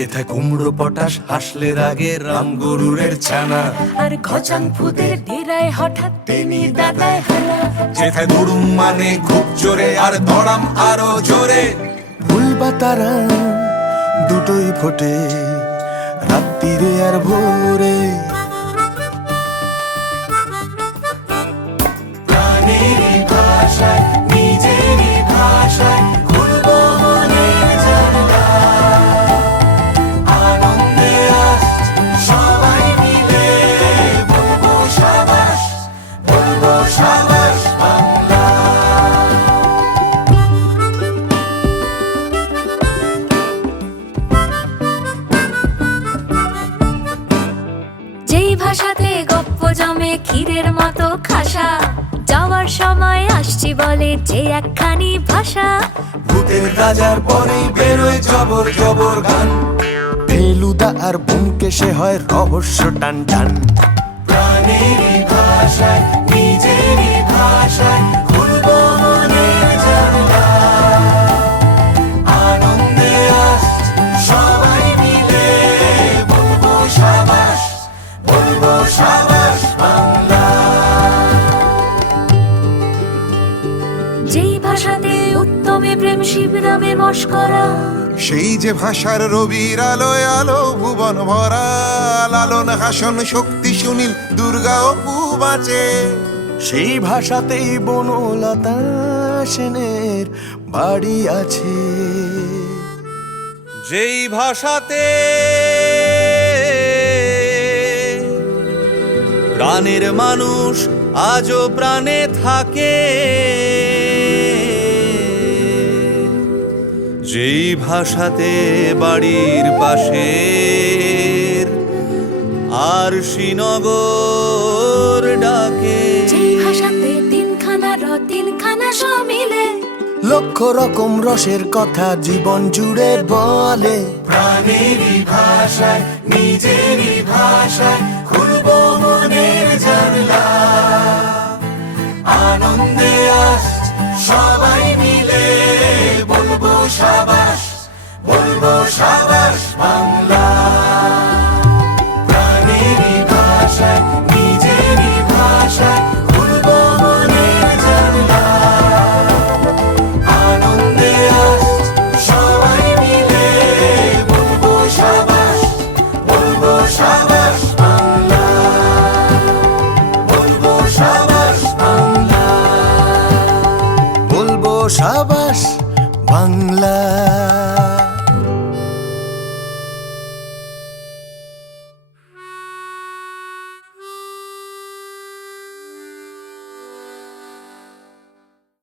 যেথায় কুমড়ো পটাশ হাসলে রাগে রাম গরুরের ছানা, আর ঘচাং ফুদের ডেরায় হঠাৎ তেনি দাদায় হানা। যেথায় দুড়ুম মানে খুব জোরে আর দড়াম আরো জোরে। ফুল বা তারা দুটোই ফোটে রাত্রিরে আর ভোরে। প্রাণেরই ভাষায় নিজেরই ভাষায় খুলবো মনের জানলা। আনন্দে আজ সবাই মিলে বলবো সাবাস, বলবো সাবাস বাংলা। যেই ভাষাতে গপ্প জমে ক্ষীরের মতো খাসা, যাওয়ার সময় আসছি বলে যে একখানি ভাষা। ভূতের রাজার পরেই বেরোয় জবর জবর গান। ফেলুদা আর ব্যোমকেশে হয় রহস্য টান টান। প্রাণেরই ভাষায় নিজেরই ভাষায় খুলবো মনের জানলা। আনন্দে আজ সবাই মিলে বলবো সাবাস, বলবো সাবাস বাংলা। যেই ভাষাতে উত্তমে প্রেম শিবরামে মস্করা, সেই যে ভাষার রবির আলোয় আলো ভুবন ভরা। লালন হাসন শক্তি সুনীল দুর্গা অপু বাঁচে। সেই ভাষাতেই বনলতা সেনের বাড়ি আছে। যেই ভাষাতে প্রাণের মানুষ আজও প্রাণে থাকে, যেই ভাষাতে বাড়ির পাশের আর শ্রীনগর ডাকে। যেই ভাষাতে তিনখানা তিনখানা সমিলে, লক্ষ রকম রসের কথা জীবন জুড়ে বলে। প্রাণেরই ভাষায় নিজেরই ভাষায় খুলবো মনের জানলা। আনন্দে আজ সবাই মিলে বলবো সাবাস, বলবো সাবাস বাংলা। প্রাণেরই ভাষায় নিজেরই ভাষায় খুলবো মনের জানলা। আনন্দে আজ সবাই মিলে বলবো সাবাস, বলবো সাবাস বাংলা, বলবো সাবাস বাংলা, বলবো সাবাস।